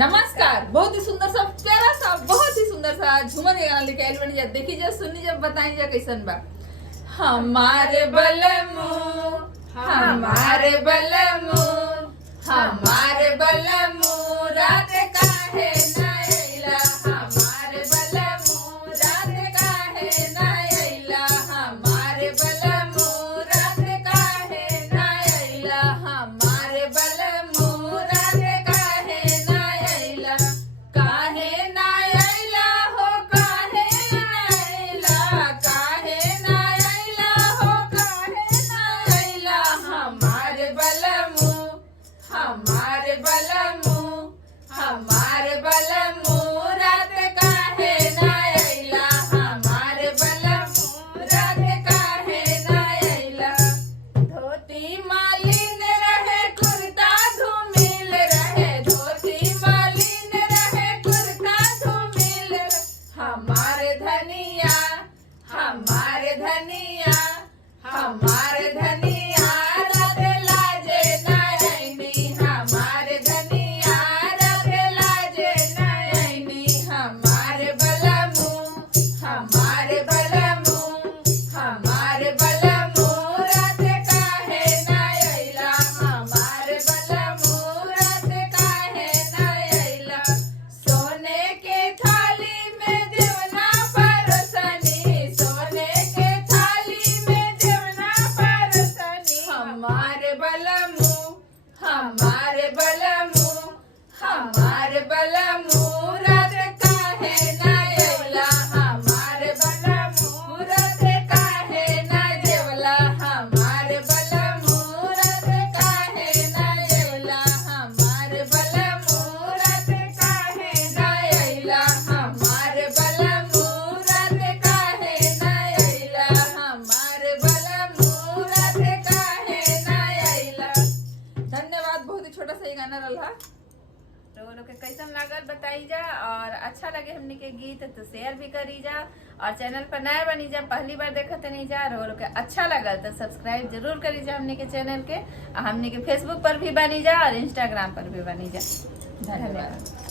नमस्कार। बहुत ही सुंदर सा प्यारा सा बहुत ही सुंदर सा झूमर के गाना लेके आइल बनी जा। देखी जा, सुनी जा, बताई जा कैसन बा। हमारे बलमू हमारे बलमू हमारे बलमू रात काहे ना अइला। हमारे बलमू रात काहे ना अइला। हमारे बलमू रात काहे ना अइला। हमारे बलमू रात काहे ना अइला। काहे ना अइला हो काहे ना अइला। काहे ना अइला हो काहे ना अइला। हमारे बलमू हमारे बलमू हमारे बलमू रात काहे ना अइला। हमारे बलमू रात काहे ना अइला। धोती मालिन रहे कुर्ता धूमिल रहे। धोती मालिन रहे कुर्ता धूमिल रहे। हमारे धनिया हमारे धनिया हमारे धनिया रात लाजे ना अइनी। हमारे धनिया रात लाजे ना अइनी। हमारे बलमू हमारे बलमू हमारे बलमू रात काहे ना अइला। हमारे बलमू रात काहे ना अइला। सोने के थाली में देवना परसनी। सोने के थाली में देवना परसनी। हमारे बलमू हमारे बलमू हमारे बलमू रात काहे ना अइला। हमारे बलमू रात काहे ना देवला। हमारे बलमू रात काहे ना अइला। हमारे बलमू रात काहे ना अइला। हमारे बलमू रात काहे ना अइला। हमारे बलमू रात काहे ना अइला। धन्यवाद। बहुत ही छोटा सा ये गाना रहा। तो लोग के कैसन लागल बताई जा, और अच्छा लगे हमने के गीत तो शेयर भी करी जा, और चैनल पर नया बनी जा, पहली बार देखत नहीं जा, और लोग के अच्छा लगल तो सब्सक्राइब जरूर करी जा हमने के चैनल के। हमने के फेसबुक पर भी बनी जा और इंस्टाग्राम पर भी बनी जा। धन्यवाद।